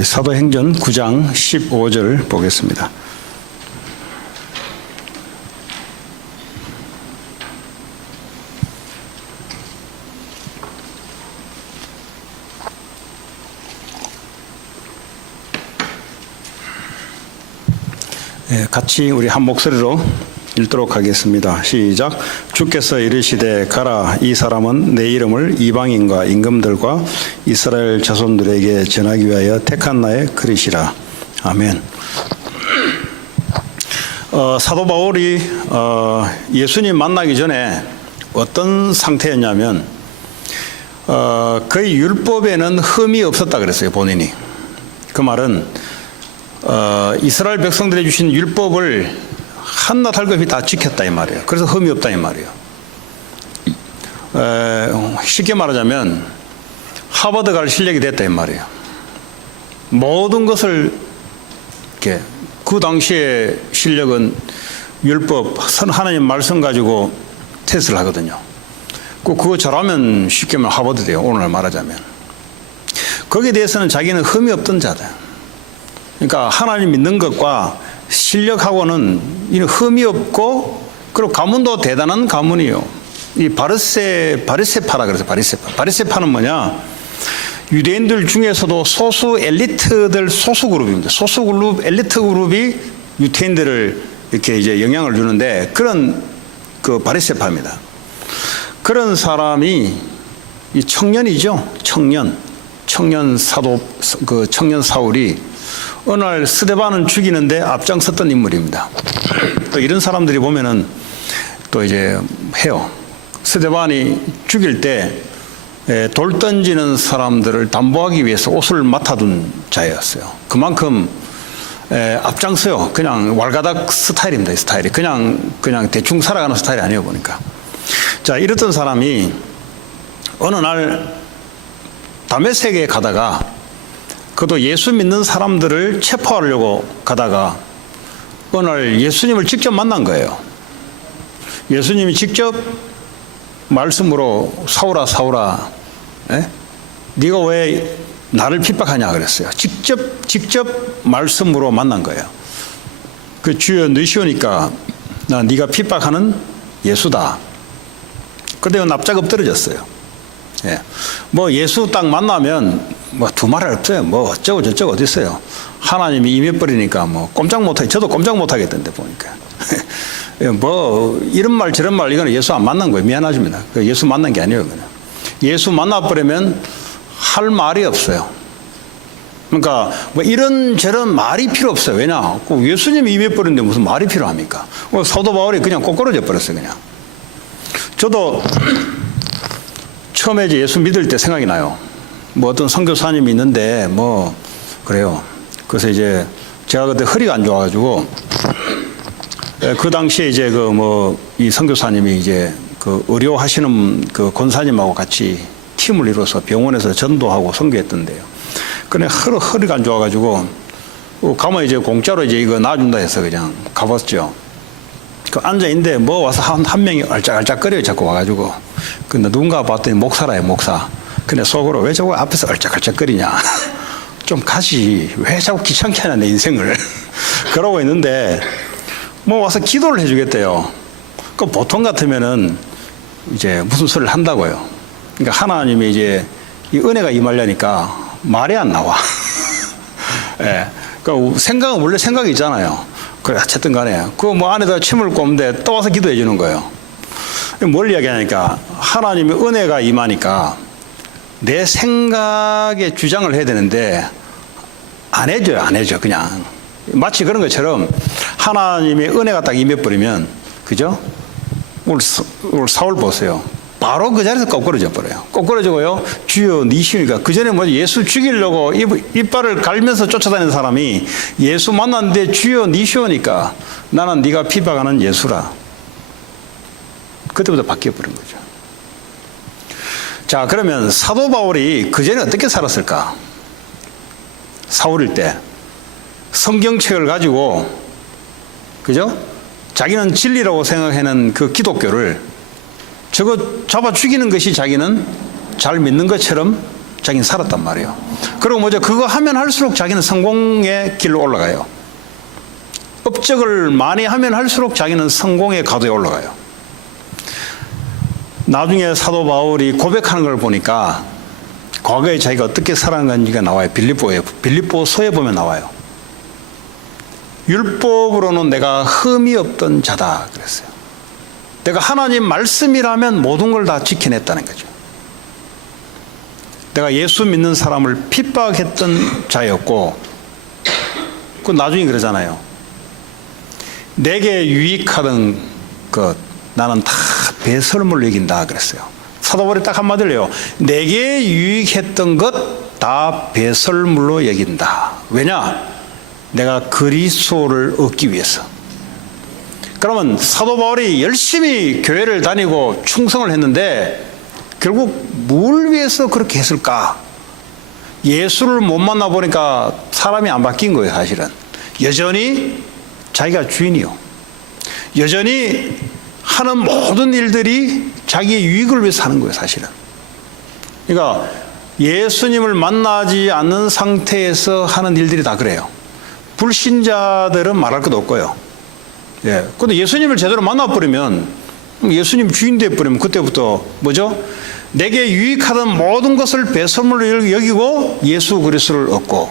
사도행전 9장 15절 보겠습니다. 같이 우리 한 목소리로 읽도록 하겠습니다. 시작. 주께서 이르시되 가라, 이 사람은 내 이름을 이방인과 임금들과 이스라엘 자손들에게 전하기 위하여 택한 나의 그릇이라. 아멘. 사도 바울이 예수님 만나기 전에 어떤 상태였냐면 거의 율법에는 흠이 없었다 그랬어요, 본인이. 그 말은 이스라엘 백성들이 주신 율법을 한낱 할것이 다 지켰다 이 말이에요. 그래서 흠이 없다 이 말이에요. 쉽게 말하자면 하버드 갈 실력이 됐다 이 말이에요. 모든 것을 이렇게, 그 당시의 실력은 율법, 하나님 말씀 가지고 테스트를 하거든요. 그거 잘하면 쉽게 말하면 하버드 돼요. 오늘 말하자면. 거기에 대해서는 자기는 흠이 없던 자다. 그러니까 하나님 믿는 것과 실력하고는 이는 흠이 없고, 그리고 가문도 대단한 가문이요. 이 바리새파라 그래서 바리새파는 뭐냐? 유대인들 중에서도 소수 엘리트들 소수 그룹입니다. 소수 그룹 엘리트 그룹이 유대인들을 이렇게 이제 영향을 주는데 그런 그 바리새파입니다. 그런 사람이 이 청년이죠. 청년 사도 그 청년 사울이 어느 날 스데반을 죽이는데 앞장섰던 인물입니다. 또 이런 사람들이 보면은 또 이제 해요. 스데반이 죽일 때 돌 던지는 사람들을 담보하기 위해서 옷을 맡아둔 자였어요. 그만큼 앞장서요. 그냥 왈가닥 스타일입니다. 이 스타일이 그냥 대충 살아가는 스타일이 아니에요 보니까. 자, 이랬던 사람이 어느 날 다메섹에 가다가 그도 예수 믿는 사람들을 체포하려고 가다가 어느 날 예수님을 직접 만난 거예요. 예수님이 직접 말씀으로 사울아, 네가 왜 나를 핍박하냐 그랬어요. 직접 말씀으로 만난 거예요. 그 주여 너시오니까 나 네가 핍박하는 예수다. 그때 납작 엎드러졌어요. 예. 뭐 예수 딱 만나면 뭐 두말할 없어요. 뭐 어쩌고 저쩌고 어디 있어요. 하나님이 임해버리니까 뭐 꼼짝 못하게, 저도 꼼짝 못하겠던데 보니까. 뭐 이런 말 저런 말 이거는 예수 안 만난 거예요. 미안하십니다. 예수 만난 게 아니에요. 그냥. 예수 만나버리면 할 말이 없어요. 그러니까 뭐 이런 저런 말이 필요 없어요. 왜냐? 예수님이 임해버리는데 무슨 말이 필요합니까? 사도 바울이 그냥 꼬꾸러져 버렸어요. 그냥. 저도 처음에 이제 예수 믿을 때 생각이 나요. 뭐 어떤 선교사님이 있는데 뭐 그래요. 그래서 이제 제가 그때 허리가 안 좋아가지고 그 당시에 이제 그 뭐 이 선교사님이 이제 그 의료하시는 그 권사님하고 같이 팀을 이뤄서 병원에서 전도하고 선교했던데요. 근데 허리가 안 좋아가지고 가면 이제 공짜로 이제 이거 놔준다 해서 그냥 가봤죠. 그 앉아 있는데 뭐 와서 한 명이 얼짝얼짝거려요. 자꾸 와가지고. 근데 누군가 봤더니 목사라요, 목사. 근데 속으로 왜 자꾸 앞에서 얼짝얼짝거리냐. 좀 가지. 왜 자꾸 귀찮게 하냐, 내 인생을. 그러고 있는데 뭐 와서 기도를 해주겠대요. 그 보통 같으면은 이제 무슨 소리를 한다고요. 그러니까 하나님이 이제 이 은혜가 임하려니까 말이 안 나와. 예. 그러니까 생각은 원래 생각이 있잖아요. 그래, 어쨌든 간에. 그 뭐 안에다 침을 꼽는데 또 와서 기도해 주는 거예요. 뭘 이야기하니까 하나님의 은혜가 임하니까 내 생각에 주장을 해야 되는데 안 해줘요. 그냥. 마치 그런 것처럼 하나님의 은혜가 딱 임해버리면, 그죠? 오늘 사울 보세요. 바로 그 자리에서 꼬꾸러져 버려요. 꼬꾸러지고요. 주여 니시니까. 그 전에 뭐 예수 죽이려고 이빨을 갈면서 쫓아다니는 사람이 예수 만났는데 주여 니시오니까 나는 네가 핍박하는 예수라. 그때부터 바뀌어버린 거죠. 자, 그러면 사도 바울이 그 전에 어떻게 살았을까? 사울일 때 성경책을 가지고, 그죠? 자기는 진리라고 생각하는 그 기독교를 저거 잡아 죽이는 것이 자기는 잘 믿는 것처럼 자기는 살았단 말이에요. 그리고 뭐죠? 그거 하면 할수록 자기는 성공의 길로 올라가요. 업적을 많이 하면 할수록 자기는 성공의 가도에 올라가요. 나중에 사도 바울이 고백하는 걸 보니까 과거에 자기가 어떻게 살아간지가 나와요. 빌립보서에 보면 나와요. 율법으로는 내가 흠이 없던 자다 그랬어요. 내가 하나님 말씀이라면 모든 걸 다 지켜냈다는 거죠. 내가 예수 믿는 사람을 핍박했던 자였고, 그 나중에 그러잖아요. 내게 유익하던 것 나는 다 배설물로 여긴다 그랬어요. 사도 바울이 딱 한마디로 해요. 내게 유익했던 것 다 배설물로 여긴다. 왜냐? 내가 그리스도를 얻기 위해서. 그러면 사도 바울이 열심히 교회를 다니고 충성을 했는데 결국 뭘 위해서 그렇게 했을까? 예수를 못 만나보니까 사람이 안 바뀐 거예요. 사실은 여전히 자기가 주인이요, 여전히 하는 모든 일들이 자기의 유익을 위해서 하는 거예요. 사실은. 그러니까 예수님을 만나지 않는 상태에서 하는 일들이 다 그래요. 불신자들은 말할 것도 없고요. 예. 근데 예수님을 제대로 만나버리면, 예수님 주인 되어버리면 그때부터 뭐죠? 내게 유익하던 모든 것을 배설물로 여기고 예수 그리스도를 얻고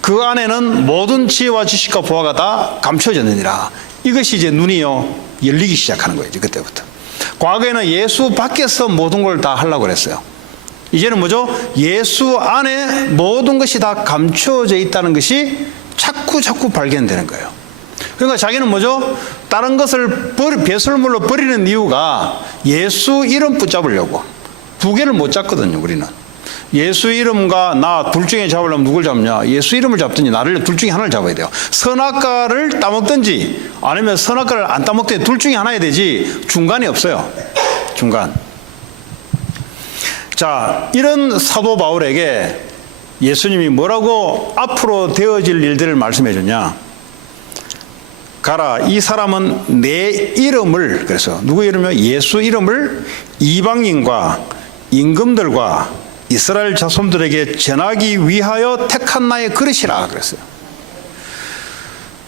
그 안에는 모든 지혜와 지식과 보화가 다 감춰졌느니라. 이것이 이제 눈이요 열리기 시작하는 거예요. 이제 그때부터. 과거에는 예수 밖에서 모든 걸 다 하려고 그랬어요. 이제는 뭐죠? 예수 안에 모든 것이 다 감춰져 있다는 것이 자꾸 발견되는 거예요. 그러니까 자기는 뭐죠? 다른 것을 배설물로 버리는 이유가 예수 이름 붙잡으려고. 두 개를 못 잡거든요, 우리는. 예수 이름과 나 둘 중에 잡으려면 누굴 잡냐? 예수 이름을 잡든지 나를 둘 중에 하나를 잡아야 돼요. 선악과를 따먹든지 아니면 선악과를 안 따먹든지 둘 중에 하나야 되지 중간이 없어요. 중간. 자, 이런 사도 바울에게 예수님이 뭐라고 앞으로 되어질 일들을 말씀해 줬냐? 가라, 이 사람은 내 이름을, 그래서 누구 이름이요? 예수 이름을 이방인과 임금들과 이스라엘 자손들에게 전하기 위하여 택한 나의 그릇이라 그랬어요.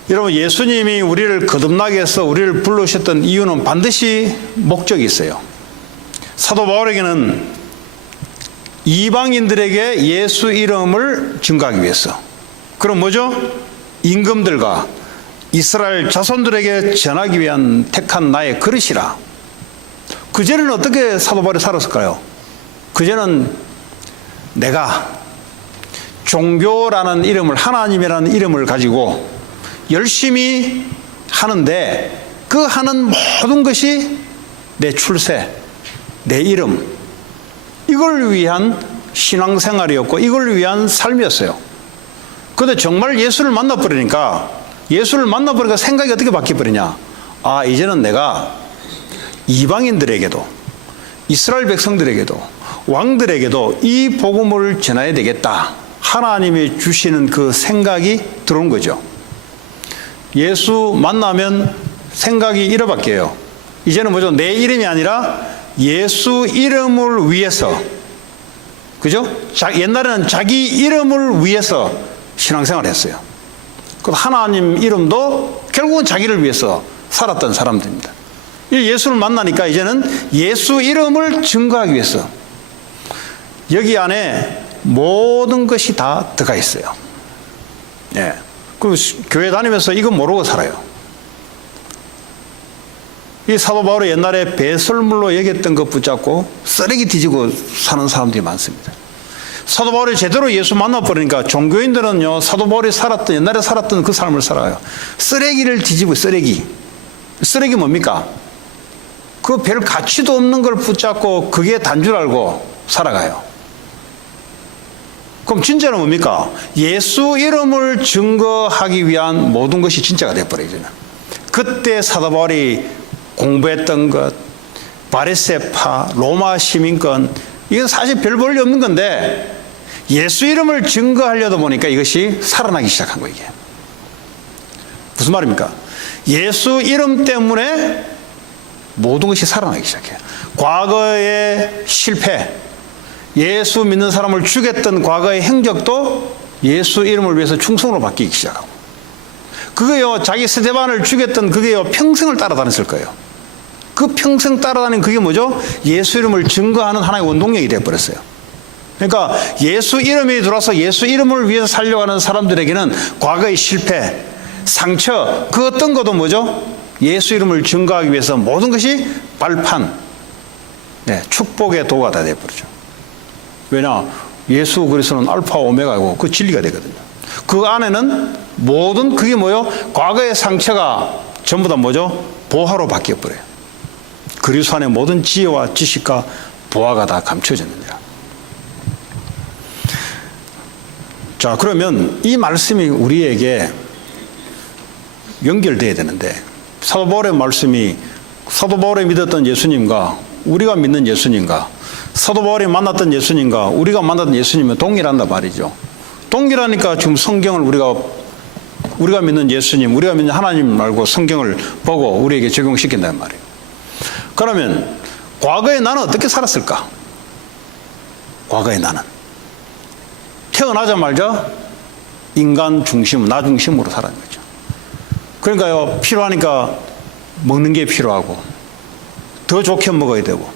여러분, 예수님이 우리를 거듭나게 해서 우리를 불러오셨던 이유는 반드시 목적이 있어요. 사도 바울에게는 이방인들에게 예수 이름을 증거하기 위해서. 그럼 뭐죠? 임금들과 이스라엘 자손들에게 전하기 위한 택한 나의 그릇이라. 그전에는 어떻게 사도 바울이 살았을까요? 그전에는 내가 종교라는 이름을, 하나님이라는 이름을 가지고 열심히 하는데 그 하는 모든 것이 내 출세, 내 이름, 이걸 위한 신앙생활이었고 이걸 위한 삶이었어요. 그런데 정말 예수를 만나버리니까 생각이 어떻게 바뀌어버리냐? 아, 이제는 내가 이방인들에게도 이스라엘 백성들에게도 왕들에게도 이 복음을 전해야 되겠다. 하나님이 주시는 그 생각이 들어온 거죠. 예수 만나면 생각이 이래 바뀌어요. 이제는 뭐죠? 내 이름이 아니라 예수 이름을 위해서, 그죠? 옛날에는 자기 이름을 위해서 신앙생활을 했어요. 하나님 이름도 결국은 자기를 위해서 살았던 사람들입니다. 예수를 만나니까 이제는 예수 이름을 증거하기 위해서 여기 안에 모든 것이 다 들어가 있어요. 예. 그 교회 다니면서 이거 모르고 살아요. 이 사도 바울이 옛날에 배설물로 여겼던 것 붙잡고 쓰레기 뒤지고 사는 사람들이 많습니다. 사도 바울이 제대로 예수 만나버리니까 종교인들은요, 사도 바울이 옛날에 살았던 그 삶을 살아요. 쓰레기를 뒤지고 쓰레기 뭡니까? 그 별 가치도 없는 걸 붙잡고 그게 단 줄 알고 살아가요. 그럼 진짜는 뭡니까? 예수 이름을 증거하기 위한 모든 것이 진짜가 돼버려요. 그때 사도 바울이 공부했던 것, 바리새파, 로마 시민권, 이건 사실 별 볼일 없는 건데 예수 이름을 증거하려다 보니까 이것이 살아나기 시작한 거예요. 이게 무슨 말입니까? 예수 이름 때문에 모든 것이 살아나기 시작해요. 과거의 실패, 예수 믿는 사람을 죽였던 과거의 행적도 예수 이름을 위해서 충성으로 바뀌기 시작하고, 그게요, 자기 스데반을 죽였던 그게요, 평생을 따라다녔을 거예요. 그 평생 따라다니는 그게 뭐죠? 예수 이름을 증거하는 하나의 원동력이 되어버렸어요. 그러니까 예수 이름이 들어와서 예수 이름을 위해서 살려가는 사람들에게는 과거의 실패, 상처, 그 어떤 것도 뭐죠? 예수 이름을 증거하기 위해서 모든 것이 발판, 축복의 도가 다 되어버리죠. 왜냐? 예수 그리스도는 알파 오메가고 그 진리가 되거든요. 그 안에는 모든 그게 뭐요? 과거의 상처가 전부 다 뭐죠? 보화로 바뀌어버려요. 그리스도 안에 모든 지혜와 지식과 보화가 다 감춰졌느니라. 자, 그러면 이 말씀이 우리에게 연결돼야 되는데, 사도 바울의 말씀이 사도 바울이 믿었던 예수님과 우리가 믿는 예수님과 사도 바울이 만났던 예수님과 우리가 만났던 예수님은 동일한단 말이죠. 동일하니까 지금 성경을 우리가 믿는 예수님, 우리가 믿는 하나님 말고 성경을 보고 우리에게 적용시킨단 말이에요. 그러면 과거에 나는 어떻게 살았을까? 과거에 나는 태어나자마자 인간 중심, 나 중심으로 살아가는 거죠. 그러니까요, 필요하니까 먹는 게 필요하고, 더 좋게 먹어야 되고,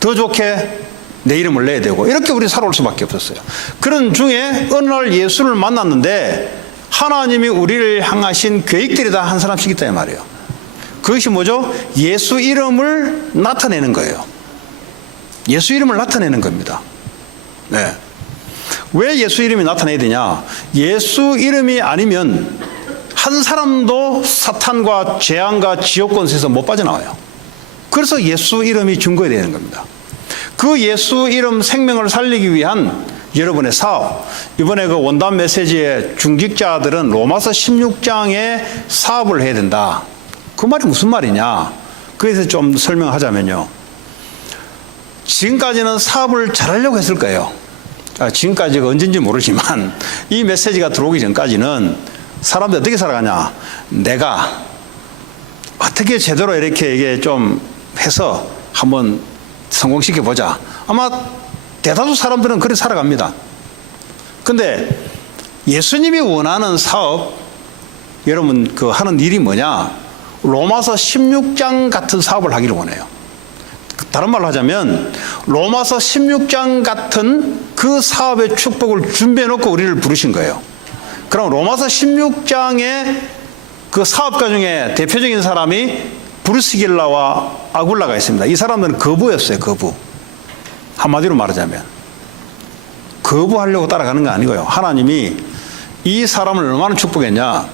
더 좋게 내 이름을 내야 되고, 이렇게 우리 살아올 수밖에 없었어요. 그런 중에 어느 날 예수를 만났는데 하나님이 우리를 향하신 계획들이 다 한 사람씩 있다 이 말이에요. 그것이 뭐죠? 예수 이름을 나타내는 거예요. 예수 이름을 나타내는 겁니다. 네. 왜 예수 이름이 나타내야 되냐? 예수 이름이 아니면 한 사람도 사탄과 재앙과 지옥 권세에서 못 빠져나와요. 그래서 예수 이름이 증거해야 되는 겁니다. 그 예수 이름 생명을 살리기 위한 여러분의 사업, 이번에 그 원단 메시지의 중직자들은 로마서 16장에 사업을 해야 된다. 그 말이 무슨 말이냐? 그래서 좀 설명하자면요, 지금까지는 사업을 잘하려고 했을 거예요. 지금까지가 언젠지 모르지만 이 메시지가 들어오기 전까지는 사람들이 어떻게 살아가냐, 내가 어떻게 제대로 이렇게 이게 좀 해서 한번 성공시켜 보자. 아마 대다수 사람들은 그렇게 살아갑니다. 근데 예수님이 원하는 사업, 여러분 그 하는 일이 뭐냐? 로마서 16장 같은 사업을 하기를 원해요. 다른 말로 하자면 로마서 16장 같은 그 사업의 축복을 준비해 놓고 우리를 부르신 거예요. 그럼 로마서 16장의 그 사업가 중에 대표적인 사람이 브루스길라와 아굴라가 있습니다. 이 사람들은 거부였어요. 거부. 한마디로 말하자면 거부하려고 따라가는 거 아니고요. 하나님이 이 사람을 얼마나 축복했냐.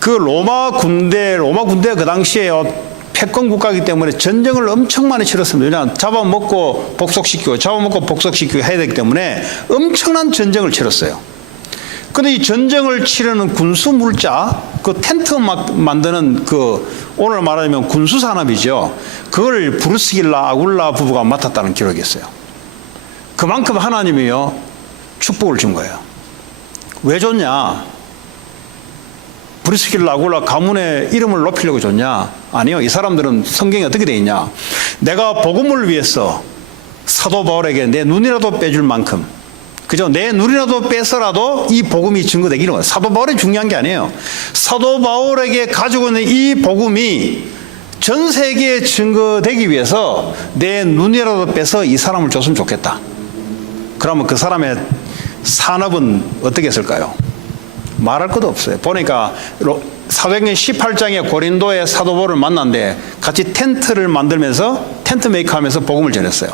그 로마 군대가 그 당시에 패권 국가이기 때문에 전쟁을 엄청 많이 치렀습니다. 왜냐하면 잡아먹고 복속시키고 해야 되기 때문에 엄청난 전쟁을 치렀어요. 근데 이 전쟁을 치르는 군수 물자, 그 텐트 만드는 그 오늘 말하자면 군수 산업이죠. 그걸 브루스길라 아굴라 부부가 맡았다는 기록이 있어요. 그만큼 하나님이요 축복을 준 거예요. 왜 줬냐? 브루스길라 아굴라 가문의 이름을 높이려고 줬냐? 아니요. 이 사람들은 성경이 어떻게 돼 있냐? 내가 복음을 위해서 사도 바울에게 내 눈이라도 빼줄 만큼, 그죠? 내 눈이라도 빼서라도 이 복음이 증거되기를 원해요. 사도 바울이 중요한 게 아니에요. 사도 바울에게 가지고 있는 이 복음이 전 세계에 증거되기 위해서 내 눈이라도 빼서 이 사람을 줬으면 좋겠다. 그러면 그 사람의 산업은 어떻게 했을까요? 말할 것도 없어요. 보니까 사도행전 18장에 고린도의 사도 바울을 만났는데 같이 텐트를 만들면서 텐트 메이커 하면서 복음을 전했어요.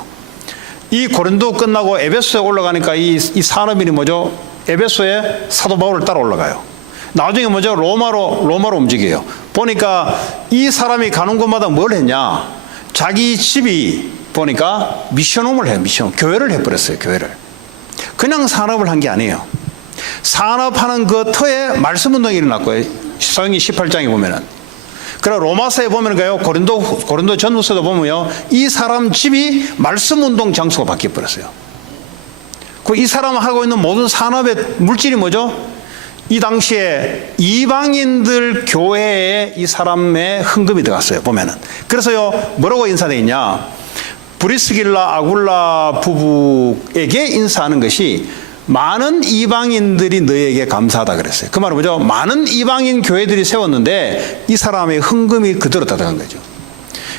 이 고린도 끝나고 에베소에 올라가니까 이 산업인이 뭐죠? 에베소에 사도 바울을 따라 올라가요. 나중에 뭐죠? 로마로 움직여요. 보니까 이 사람이 가는 곳마다 뭘 했냐? 자기 집이 보니까 미션홈을 해요. 교회를 해버렸어요. 교회를. 그냥 산업을 한 게 아니에요. 산업하는 그 터에 말씀 운동이 일어났고요. 사도행전 18장에 보면은. 그리고 로마서에 보면은요, 고린도 전후서도 보면요, 이 사람 집이 말씀 운동 장소가 바뀌어 버렸어요. 이 사람 하고 있는 모든 산업의 물질이 뭐죠? 이 당시에 이방인들 교회에 이 사람의 헌금이 들어갔어요. 보면은. 그래서요, 뭐라고 인사되어 있냐? 브리스길라 아굴라 부부에게 인사하는 것이 많은 이방인들이 너에게 감사하다 그랬어요. 그 말은 뭐죠? 많은 이방인 교회들이 세웠는데 이 사람의 헌금이 그대로 따라간 거죠.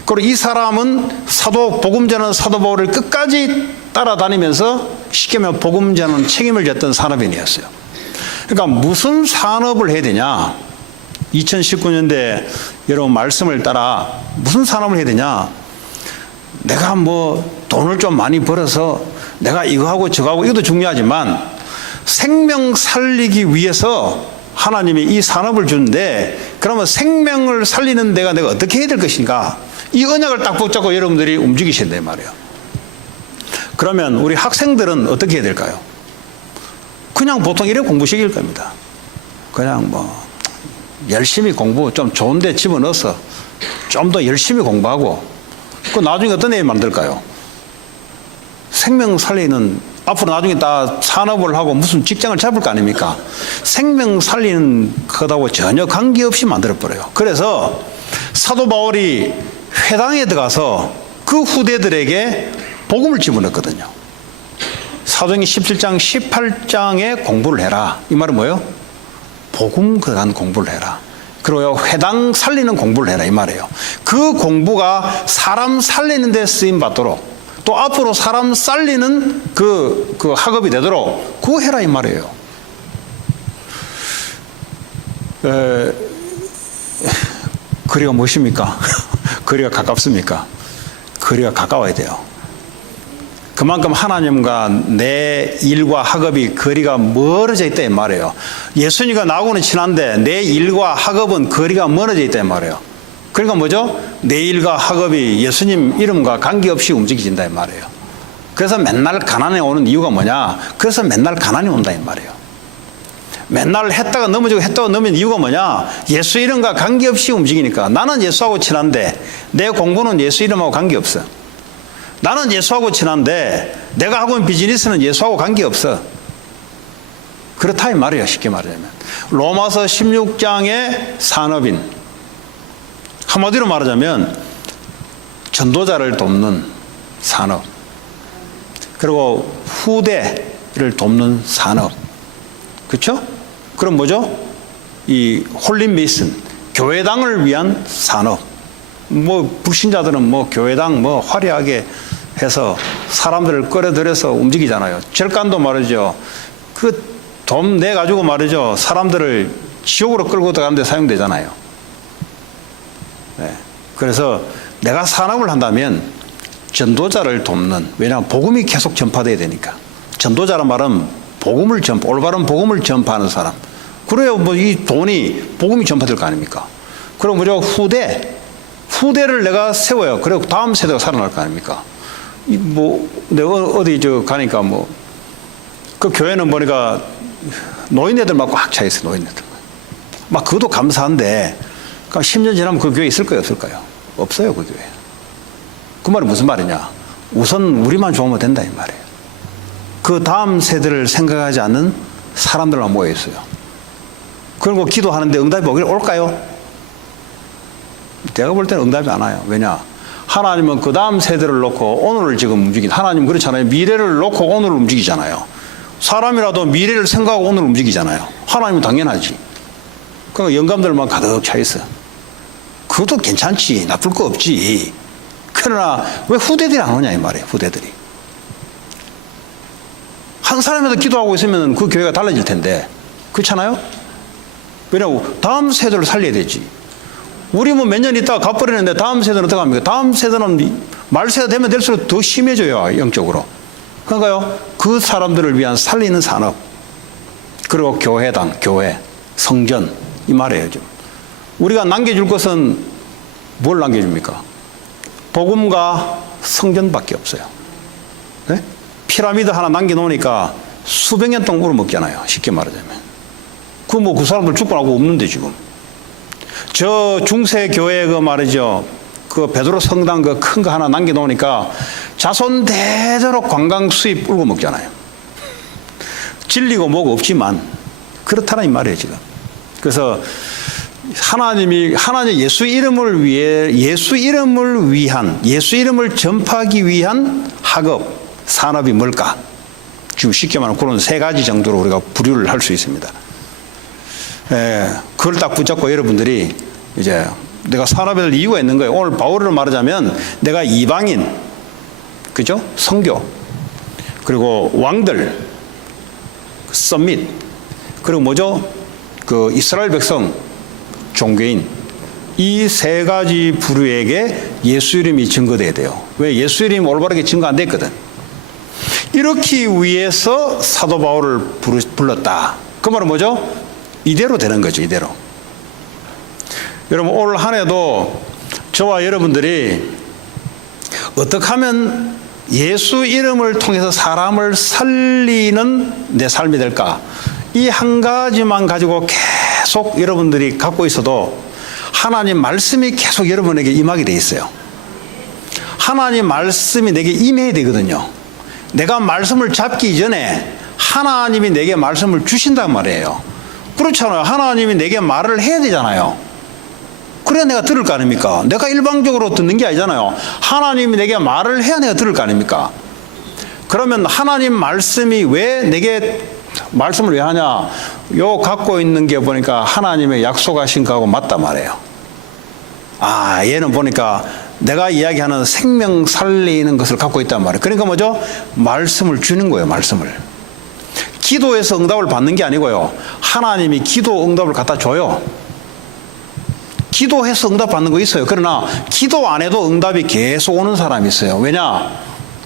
그리고 이 사람은 복음 전하는 사도 바울을 끝까지 따라다니면서 쉽게 말하면 복음 전하는 책임을 졌던 산업인이었어요. 그러니까 무슨 산업을 해야 되냐? 2019년대 여러분 말씀을 따라 무슨 산업을 해야 되냐? 내가 뭐 돈을 좀 많이 벌어서 내가 이거 하고 저거 하고 이것도 중요하지만 생명 살리기 위해서 하나님이 이 산업을 주는데 그러면 생명을 살리는 데가 내가 어떻게 해야 될 것인가? 이 언약을 딱 붙잡고 여러분들이 움직이신단 말이에요. 그러면 우리 학생들은 어떻게 해야 될까요? 그냥 보통 이래 공부시킬 겁니다. 그냥 뭐 열심히 공부 좀 좋은 데 집어넣어서 좀 더 열심히 공부하고 그 나중에 어떤 애 만들까요? 생명 살리는 앞으로 나중에 다 산업을 하고 무슨 직장을 잡을 거 아닙니까? 생명 살리는 것하고 전혀 관계없이 만들어버려요. 그래서 사도 바울이 회당에 들어가서 그 후대들에게 복음을 집어넣었거든요. 사도행전 17장 18장에 공부를 해라. 이 말은 뭐예요? 복음 그간 공부를 해라. 그리고 회당 살리는 공부를 해라 이 말이에요. 그 공부가 사람 살리는 데 쓰임 받도록 또 앞으로 사람 살리는 그 학업이 되도록 그거 해라 이 말이에요. 거리가 무엇입니까? 거리가 가깝습니까? 거리가 가까워야 돼요. 그만큼 하나님과 내 일과 학업이 거리가 멀어져 있다 이 말이에요. 예수님과 나하고는 친한데 내 일과 학업은 거리가 멀어져 있다 이 말이에요. 그러니까 뭐죠? 내 일과 학업이 예수님 이름과 관계없이 움직여진다 이 말이에요. 그래서 맨날 가난에 오는 이유가 뭐냐? 그래서 맨날 가난이 온다 이 말이에요. 맨날 했다가 넘어지고 했다가 넘어진 이유가 뭐냐? 예수 이름과 관계없이 움직이니까. 나는 예수하고 친한데 내 공부는 예수 이름하고 관계없어. 나는 예수하고 친한데 내가 하고 있는 비즈니스는 예수하고 관계없어. 그렇다 이 말이에요. 쉽게 말하자면 로마서 16장의 산업인, 한마디로 말하자면 전도자를 돕는 산업, 그리고 후대를 돕는 산업. 그렇죠? 그럼 뭐죠? 이 홀린 메이슨, 교회당을 위한 산업. 뭐 불신자들은 뭐 교회당 뭐 화려하게 해서 사람들을 끌어들여서 움직이잖아요. 절간도 말이죠. 그 돈 내 가지고 말이죠. 사람들을 지옥으로 끌고 들어가는 데 사용되잖아요. 네. 그래서 내가 산업을 한다면 전도자를 돕는, 왜냐하면 복음이 계속 전파돼야 되니까. 전도자란 말은 복음을 올바른 복음을 전파하는 사람. 그래야 뭐 이 돈이 복음이 전파될 거 아닙니까? 그럼 우리가 후대를 내가 세워요. 그리고 다음 세대가 살아날 거 아닙니까? 뭐 내가 어디 가니까 뭐 그 교회는 보니까 노인네들 막 꽉 차 있어. 노인네들 막 그것도 감사한데, 그러니까 10년 지나면 그 교회 있을까요, 없을까요? 없어요, 그 교회. 그 말은 무슨 말이냐? 우선 우리만 좋으면 된다 이 말이에요. 그 다음 세대를 생각하지 않는 사람들만 모여 있어요. 그리고 기도하는데 응답이 올까요? 내가 볼 때는 응답이 안 와요. 왜냐? 하나님은 그 다음 세대를 놓고 오늘을 지금 움직인, 하나님 그렇잖아요. 미래를 놓고 오늘을 움직이잖아요. 사람이라도 미래를 생각하고 오늘을 움직이잖아요. 하나님은 당연하지. 그러니까 영감들만 가득 차 있어. 그것도 괜찮지. 나쁠 거 없지. 그러나 왜 후대들이 안 오냐 이 말이에요. 후대들이. 한 사람이라도 기도하고 있으면 그 교회가 달라질 텐데. 그렇잖아요? 왜냐하면 다음 세대를 살려야 되지. 우리 뭐 몇 년 있다가 가버리는데 다음 세대는 어떻게 합니까? 다음 세대는 말세가 되면 될수록 더 심해져요, 영적으로. 그러니까요, 그 사람들을 위한 살리는 산업, 그리고 교회당, 교회, 성전, 이 말이에요, 지금. 우리가 남겨줄 것은 뭘 남겨줍니까? 복음과 성전밖에 없어요. 네? 피라미드 하나 남겨놓으니까 수백 년 동안 울어먹잖아요, 쉽게 말하자면. 그 사람들 죽고 나고 없는데, 지금. 저 중세 교회 그 말이죠. 그 베드로 성당 그 큰 거 하나 남겨놓으니까 자손 대대로 관광 수입 울고 먹잖아요. 진리고 뭐고 없지만 그렇다는 이 말이에요, 지금. 그래서 하나님 예수 이름을 위해 예수 이름을 위한 예수 이름을 전파하기 위한 학업 산업이 뭘까? 지금 쉽게 말하면 그런 세 가지 정도로 우리가 분류를 할 수 있습니다. 그걸 딱 붙잡고 여러분들이 이제 내가 산업에 될 이유가 있는 거예요. 오늘 바울을 말하자면 내가 이방인, 그죠? 선교, 그리고 왕들, 썸밋, 그리고 뭐죠? 그 이스라엘 백성, 종교인, 이 세 가지 부류에게 예수 이름이 증거돼야 돼요. 왜? 예수 이름이 올바르게 증거 안 됐거든. 이렇게 위해서 사도 바울을 불렀다. 그 말은 뭐죠? 이대로 되는 거죠. 이대로. 여러분 올 한 해도 저와 여러분들이 어떻게 하면 예수 이름을 통해서 사람을 살리는 내 삶이 될까? 이 한 가지만 가지고 계속 여러분들이 갖고 있어도 하나님 말씀이 계속 여러분에게 임하게 돼 있어요. 하나님 말씀이 내게 임해야 되거든요. 내가 말씀을 잡기 전에 하나님이 내게 말씀을 주신단 말이에요. 그렇잖아요. 하나님이 내게 말을 해야 되잖아요. 그래야 내가 들을 거 아닙니까? 내가 일방적으로 듣는 게 아니잖아요. 하나님이 내게 말을 해야 내가 들을 거 아닙니까? 그러면 하나님 말씀이 왜 내게 말씀을 왜 하냐? 요 갖고 있는 게 보니까 하나님의 약속하신 거하고 맞단 말이에요. 아, 얘는 보니까 내가 이야기하는 생명 살리는 것을 갖고 있단 말이에요. 그러니까 뭐죠? 말씀을 주는 거예요. 말씀을. 기도해서 응답을 받는 게 아니고요. 하나님이 기도 응답을 갖다 줘요. 기도해서 응답 받는 거 있어요. 그러나 기도 안 해도 응답이 계속 오는 사람이 있어요. 왜냐?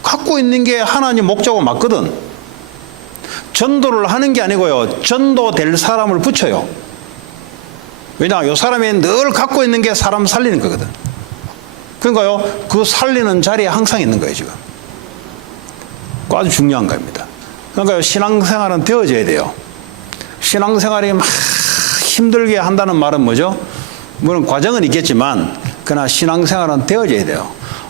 갖고 있는 게 하나님 목적은 맞거든. 전도를 하는 게 아니고요. 전도될 사람을 붙여요. 왜냐? 이 사람이 늘 갖고 있는 게 사람 살리는 거거든. 그러니까요. 그 살리는 자리에 항상 있는 거예요. 지금. 아주 중요한 겁니다. 그러니까 신앙생활은 되어져야 돼요. 신앙생활이 막 힘들게 한다는 말은 뭐죠? 물론 과정은 있겠지만 그러나 신앙생활은 되어져야 돼요.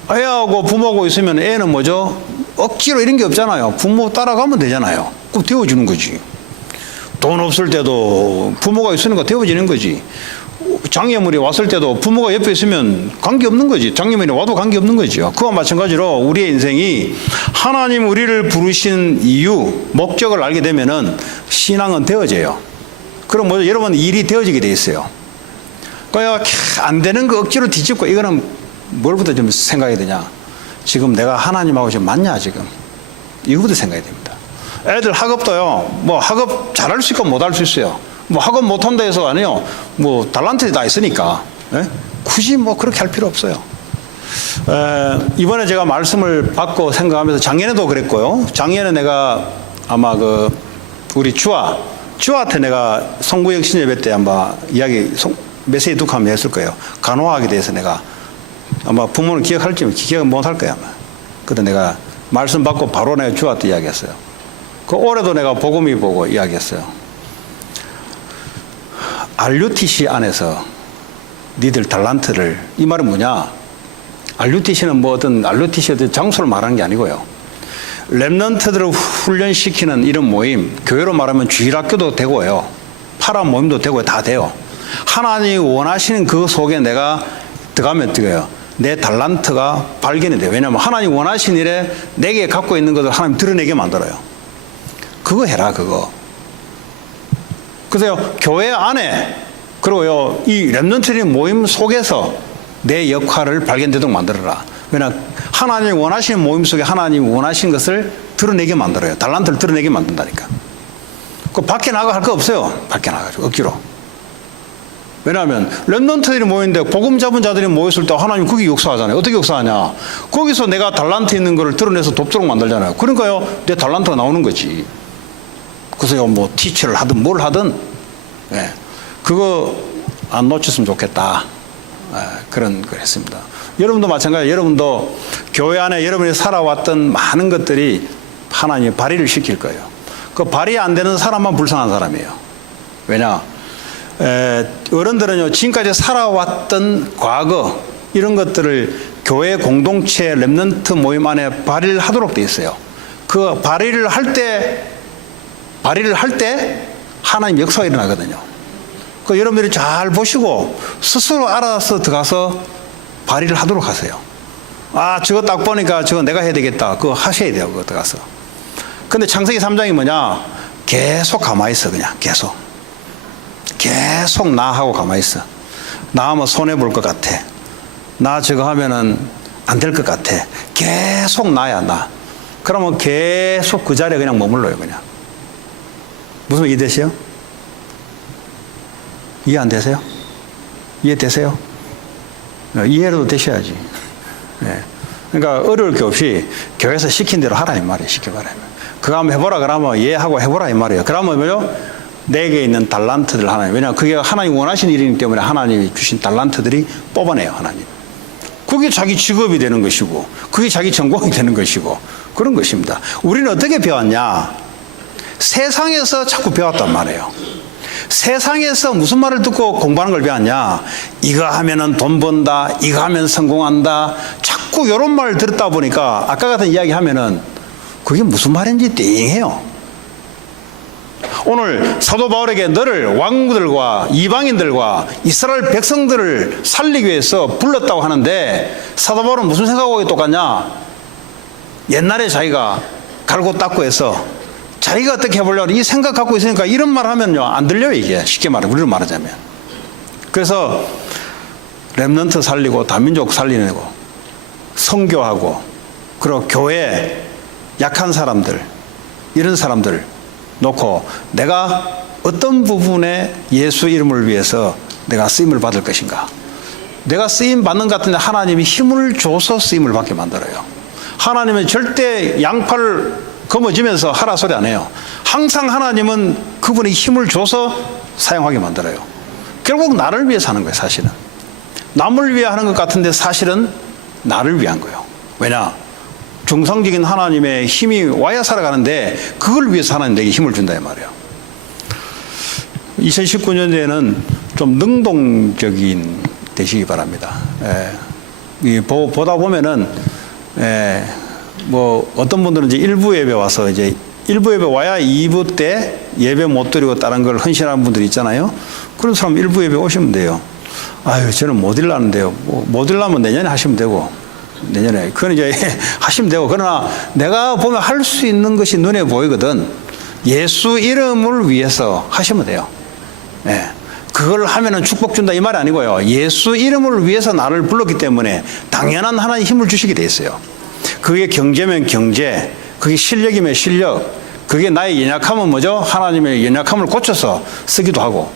애하고 부모하고 있으면 애는 뭐죠? 억지로 이런 게 없잖아요. 부모 따라가면 되잖아요. 꼭 되어주는 거지. 돈 없을 때도 부모가 있으니까 되어지는 거지. 장애물이 왔을 때도 부모가 옆에 있으면 관계없는 거지. 장애물이 와도 관계없는 거죠. 그와 마찬가지로 우리의 인생이 하나님 우리를 부르신 이유, 목적을 알게 되면은 신앙은 되어져요. 그럼 뭐 여러분 일이 되어지게 돼 있어요. 그러니까 안 되는 거 억지로 뒤집고 이거는 뭘부터 좀 생각해야 되냐? 지금 내가 하나님하고 지금 맞냐 지금? 이거부터 생각해야 됩니다. 애들 학업도요. 뭐 학업 잘할 수 있고 못할 수 있어요. 뭐 학업 못한다 해서 아니요. 뭐 달란트 다 있으니까 굳이 뭐 그렇게 할 필요 없어요. 이번에 제가 말씀을 받고 생각하면서 작년에도 그랬고요. 작년에 내가 아마 그 우리 주아한테 내가 성구역 신예배 때 아마 이야기 메시지 두 칸 했을 거예요. 간호학에 대해서 내가 아마 부모는 기억할지 기억 못할 거야 아마. 그때 내가 말씀 받고 바로 내가 주아한테 이야기했어요. 그 올해도 내가 복음이 보고 이야기했어요. RUTC 안에서 니들 달란트를, 이 말은 뭐냐? RUTC는 뭐 어떤 RUTC의 장소를 말하는 게 아니고요. 렘넌트들을 훈련시키는 이런 모임, 교회로 말하면 주일학교도 되고요. 파란 모임도 되고 다 돼요. 하나님이 원하시는 그 속에 내가 들어가면 어떻게 해요? 내 달란트가 발견이 돼요. 왜냐하면 하나님 원하시는 일에 내게 갖고 있는 것을 하나님 드러내게 만들어요. 그거 해라, 그거. 그래서 교회 안에, 그리고요, 이 렘넌트의 모임 속에서 내 역할을 발견되도록 만들어라. 왜냐하면 하나님이 원하시는 모임 속에 하나님이 원하시는 것을 드러내게 만들어요. 달란트를 드러내게 만든다니까. 그 밖에 나가 할 거 없어요. 밖에 나가지고 억지로. 왜냐하면 렘넌트들이 모이는데 복음 잡은 자들이 모였을 때 하나님 거기 역사하잖아요. 어떻게 역사하냐? 거기서 내가 달란트 있는 거를 드러내서 돕도록 만들잖아요. 그러니까요, 내 달란트가 나오는 거지. 그래서요, 뭐 티처를 하든 뭘 하든, 그거 안 놓쳤으면 좋겠다. 그런 걸 했습니다. 여러분도 마찬가지예요. 여러분도 교회 안에 여러분이 살아왔던 많은 것들이 하나님이 발휘를 시킬 거예요. 그 발휘 안 되는 사람만 불쌍한 사람이에요. 왜냐? 어른들은요, 지금까지 살아왔던 과거, 이런 것들을 교회 공동체 렘넌트 모임 안에 발휘를 하도록 돼 있어요. 그 발휘를 할 때 하나님 역사가 일어나거든요. 그 여러분들이 잘 보시고 스스로 알아서 들어가서 발휘를 하도록 하세요. 아, 저거 딱 보니까 저거 내가 해야 되겠다. 그거 하셔야 돼요. 그거 들어가서. 근데 창세기 3장이 뭐냐? 계속 가만히 있어. 그냥 계속 나 하고 가만히 있어. 나 하면 손해볼 것 같아. 나 저거 하면은 안 될 것 같아. 계속 나야, 나. 그러면 계속 그 자리에 그냥 머물러요. 그냥. 무슨 말 이해되세요? 이해 안 되세요? 이해되세요? 이해라도 되셔야지. 네. 그러니까 어려울 게 없이 교회에서 시킨 대로 하라 이 말이에요. 시켜봐라. 그거 한번 해보라 그러면 이해하고 해보라 이 말이에요. 그러면 뭐요? 내게 있는 달란트들 하나님. 왜냐하면 그게 하나님 원하시는 일이기 때문에 하나님이 주신 달란트들이 뽑아내요. 하나님. 그게 자기 직업이 되는 것이고 그게 자기 전공이 되는 것이고 그런 것입니다. 우리는 어떻게 배웠냐? 세상에서 자꾸 배웠단 말이에요. 세상에서 무슨 말을 듣고 공부하는 걸 배웠냐? 이거 하면은 돈 번다, 이거 하면 성공한다. 자꾸 이런 말을 들었다 보니까 아까 같은 이야기 하면은 그게 무슨 말인지 띵해요. 오늘 사도 바울에게 너를 왕들과 이방인들과 이스라엘 백성들을 살리기 위해서 불렀다고 하는데 사도 바울은 무슨 생각하고 똑같냐? 옛날에 자기가 갈고 닦고 해서 자기가 어떻게 해보려고 이 생각 갖고 있으니까 이런 말 하면요 안 들려요. 이게 쉽게 말해 우리로 말하자면. 그래서 렘넌트 살리고 다민족 살리고 선교하고 그리고 교회 약한 사람들 이런 사람들 놓고 내가 어떤 부분에 예수 이름을 위해서 내가 쓰임을 받을 것인가. 내가 쓰임 받는 것 같은데 하나님이 힘을 줘서 쓰임을 받게 만들어요. 하나님은 절대 양팔을 거머쥐면서 하라 소리 안 해요. 항상 하나님은 그분이 힘을 줘서 사용하게 만들어요. 결국 나를 위해서 하는 거예요. 사실은 남을 위해 하는 것 같은데 사실은 나를 위한 거예요. 왜냐? 정상적인 하나님의 힘이 와야 살아가는데 그걸 위해서 하나님 내게 힘을 준다 이 말이에요. 2019년도에는 좀 능동적인 되시기 바랍니다. 보다 보면은 뭐 어떤 분들은 이제 1부 예배 와서 이제 1부 예배 와야 2부 때 예배 못 드리고 다른 걸 헌신하는 분들이 있잖아요. 그런 사람 1부 예배 오시면 돼요. 아유 저는 못 일하는데요. 못 일하면 내년에 하시면 되고 내년에 그건 이제 하시면 되고 그러나 내가 보면 할 수 있는 것이 눈에 보이거든. 예수 이름을 위해서 하시면 돼요. 그걸 하면은 축복 준다 이 말이 아니고요. 예수 이름을 위해서 나를 불렀기 때문에 당연한 하나님 힘을 주시게 돼 있어요. 그게 경제면 경제, 그게 실력이면 실력, 그게 나의 연약함은 뭐죠? 하나님의 연약함을 고쳐서 쓰기도 하고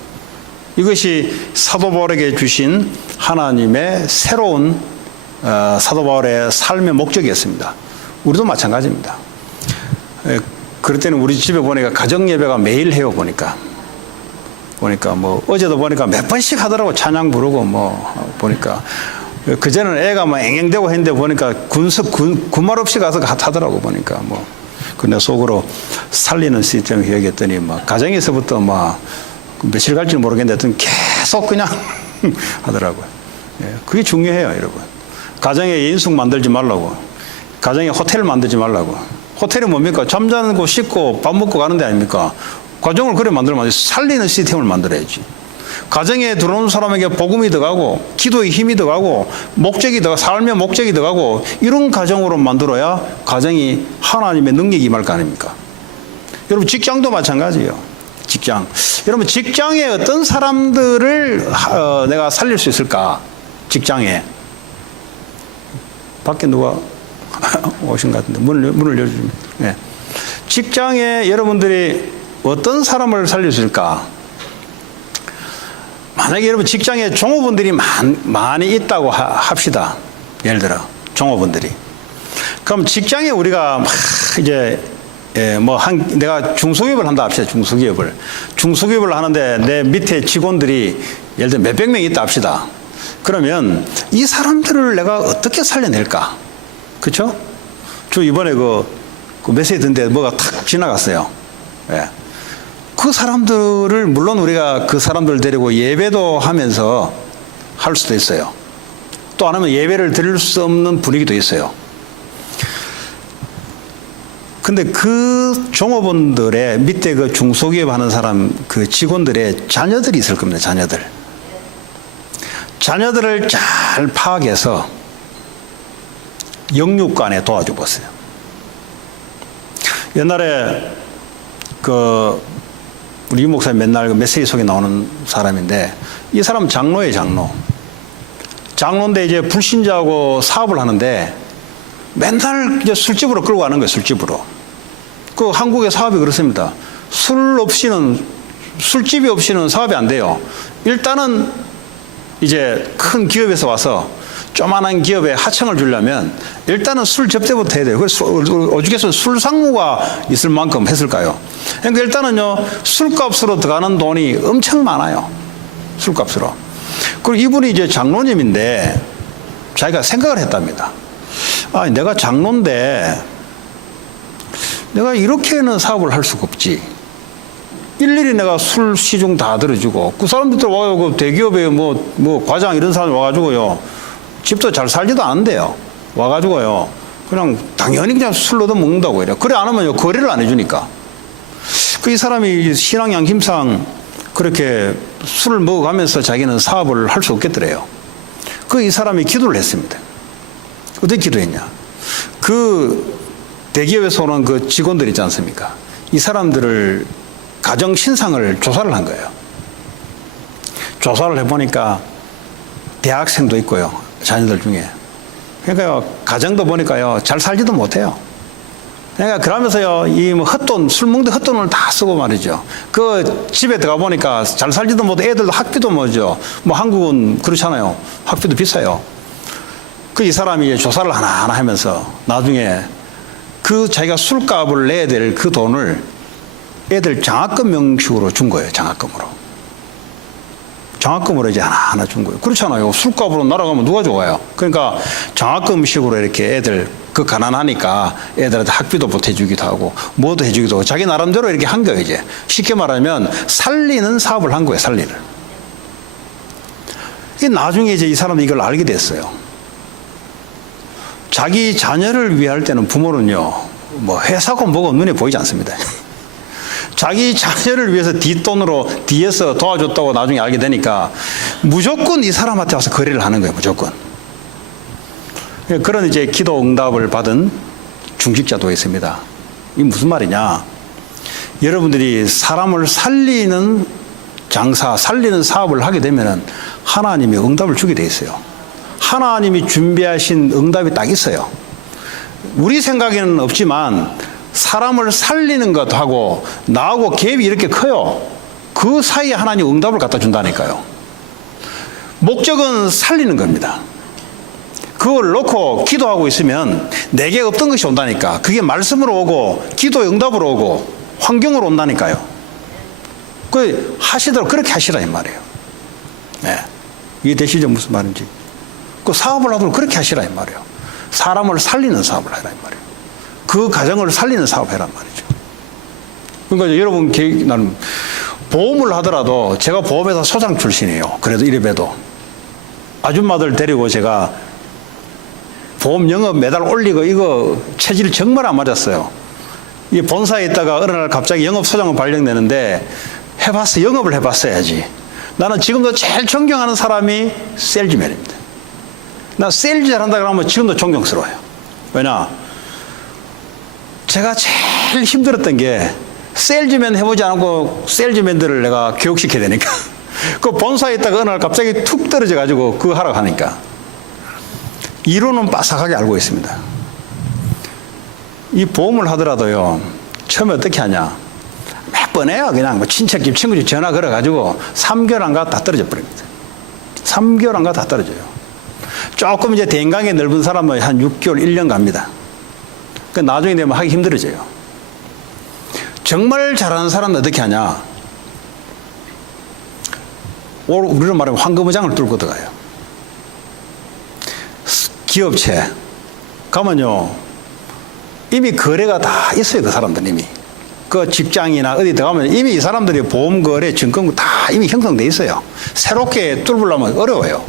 이것이 사도 바울에게 주신 하나님의 새로운 사도 바울의 삶의 목적이었습니다. 우리도 마찬가지입니다. 그럴 때는 우리 집에 보니까 가정 예배가 매일 해요. 보니까 뭐 어제도 보니까 몇 번씩 하더라고. 찬양 부르고 뭐 보니까 그전에는 애가 막 앵앵대고 했는데 보니까 군말 없이 가서 하더라고. 보니까 뭐 근데 속으로 살리는 시스템 여겼더니 막 가정에서부터 막 며칠 갈지는 모르겠는데 계속 그냥 하더라고요. 그게 중요해요, 여러분. 가정에 인숙 만들지 말라고. 가정에 호텔 만들지 말라고. 호텔이 뭡니까? 잠자는 거 씻고 밥 먹고 가는 데 아닙니까? 가정을 그래 만들면 안 돼. 살리는 시스템을 만들어야지. 가정에 들어오는 사람에게 복음이 들어가고 기도의 힘이 들어가고 목적이 들어가고 삶의 목적이 들어가고 이런 가정으로 만들어야 가정이 하나님의 능력이 임할 거 아닙니까? 여러분 직장도 마찬가지예요. 직장. 여러분 직장에 어떤 사람들을 내가 살릴 수 있을까? 직장에. 밖에 누가 오신 것 같은데 문을 열어주면. 직장에 여러분들이 어떤 사람을 살릴 수 있을까? 만약에 여러분 직장에 종업원들이 많이 있다고 합시다. 예를 들어 종업원들이. 그럼 직장에 우리가 막 이제 내가 중소기업을 한다 합시다. 중소기업을 하는데 내 밑에 직원들이 예를 들어 몇백 명 있다 합시다. 그러면 이 사람들을 내가 어떻게 살려낼까? 그렇죠? 저 이번에 그 메시지 듣는데 뭐가 탁 지나갔어요. 그 사람들을 물론 우리가 그 사람들 데리고 예배도 하면서 할 수도 있어요. 또 안 하면 예배를 드릴 수 없는 분위기도 있어요. 근데 그 종업원들의 밑에 그 중소기업 하는 사람 그 직원들의 자녀들이 있을 겁니다. 자녀들을 잘 파악해서 영육간에 도와줘 보세요. 옛날에 그 우리 유 목사님 맨날 그 메시지 속에 나오는 사람인데 이 사람 장로예요, 장로. 장로인데 이제 불신자하고 사업을 하는데 맨날 이제 술집으로 끌고 가는 거예요, 술집으로. 그 한국의 사업이 그렇습니다. 술집이 없이는 사업이 안 돼요. 일단은 이제 큰 기업에서 와서 조만한 기업에 하청을 주려면 일단은 술 접대부터 해야 돼요. 그래서 오죽해서 술 상무가 있을 만큼 했을까요? 그러니까 일단은요, 술값으로 들어가는 돈이 엄청 많아요. 술값으로. 그리고 이분이 이제 장로님인데 자기가 생각을 했답니다. 아, 내가 장로인데 내가 이렇게는 사업을 할 수가 없지. 일일이 내가 술 시중 다 들어주고 그 사람들 와요. 그 대기업에 뭐 과장 이런 사람 와가지고요. 집도 잘 살지도 않은데요. 와가지고요. 그냥 당연히 그냥 술 넣어 먹는다고 이래. 그래 안 하면요. 거래를 안 해주니까. 그 이 사람이 신앙 양심상 그렇게 술을 먹어가면서 자기는 사업을 할 수 없겠더래요. 그 이 사람이 기도를 했습니다. 어떻게 기도했냐. 그 대기업에서 오는 그 직원들 있지 않습니까? 이 사람들을 가정 신상을 조사를 한 거예요. 조사를 해보니까 대학생도 있고요. 자녀들 중에. 그러니까 가정도 보니까요. 잘 살지도 못해요. 그러니까 그러면서요. 이 뭐 헛돈, 술 먹는 헛돈을 다 쓰고 말이죠. 그 집에 들어가 보니까 잘 살지도 못해. 애들도 학비도 뭐죠. 뭐 한국은 그렇잖아요. 학비도 비싸요. 그 이 사람이 조사를 하나하나 하면서 나중에 그 자기가 술값을 내야 될 그 돈을 애들 장학금 형식으로 준 거예요. 장학금으로 이제 하나하나 준 거예요. 그렇잖아요. 술값으로 날아가면 누가 좋아요. 그러니까 장학금식으로 이렇게 애들 그 가난하니까 애들한테 학비도 보태주기도 하고 뭐도 해주기도 하고 자기 나름대로 이렇게 한 거예요. 이제 쉽게 말하면 살리는 사업을 한 거예요. 살리는. 이 나중에 이제 이 사람이 이걸 알게 됐어요. 자기 자녀를 위할 때는 부모는요, 뭐 회사고 뭐고 눈에 보이지 않습니다. 자기 자녀를 위해서 뒷돈으로 뒤에서 도와줬다고 나중에 알게 되니까 무조건 이 사람한테 와서 거래를 하는 거예요. 무조건. 그런 이제 기도 응답을 받은 중직자도 있습니다. 이게 무슨 말이냐. 여러분들이 사람을 살리는 장사, 살리는 사업을 하게 되면 하나님이 응답을 주게 돼 있어요. 하나님이 준비하신 응답이 딱 있어요. 우리 생각에는 없지만 사람을 살리는 것하고 나하고 갭이 이렇게 커요. 그 사이에 하나님 응답을 갖다 준다니까요. 목적은 살리는 겁니다. 그걸 놓고 기도하고 있으면 내게 없던 것이 온다니까. 그게 말씀으로 오고 기도의 응답으로 오고 환경으로 온다니까요. 그 하시도록 그렇게 하시라 이 말이에요. 네. 이해되시죠? 무슨 말인지. 그 사업을 하도록 그렇게 하시라 이 말이에요. 사람을 살리는 사업을 하라 이 말이에요. 그 가정을 살리는 사업 해란 말이죠. 그러니까 여러분 나는 보험을 하더라도 제가 보험회사 소장 출신이에요. 그래도 이래봬도 아줌마들 데리고 제가 보험 영업 매달 올리고 이거 체질 정말 안 맞았어요. 이 본사에 있다가 어느 날 갑자기 영업 소장을 발령내는데 영업을 해봤어야지. 나는 지금도 제일 존경하는 사람이 셀즈맨입니다. 나 셀즈 잘한다 그러면 지금도 존경스러워요. 왜냐? 제가 제일 힘들었던 게 셀즈맨 해보지 않고 셀즈맨들을 내가 교육시켜야 되니까. 그 본사에 있다가 어느 날 갑자기 툭 떨어져가지고 그거 하라고 하니까. 이론은 빠삭하게 알고 있습니다. 이 보험을 하더라도요, 처음에 어떻게 하냐. 몇 번 해요. 그냥 뭐 친척집, 친구집 전화 걸어가지고 3개월 안 가 다 떨어져 버립니다. 3개월 안 가 다 떨어져요. 조금 이제 대인관계 넓은 사람은 한 6개월, 1년 갑니다. 그 나중에 되면 하기 힘들어져요. 정말 잘하는 사람은 어떻게 하냐. 우리로 말하면 황금의장을 뚫고 들어가요. 기업체 가면요 이미 거래가 다 있어요. 그 사람들 이미 그 직장이나 어디 들어가면 이미 이 사람들이 보험 거래 증권부 다 이미 형성돼 있어요. 새롭게 뚫으려면 어려워요.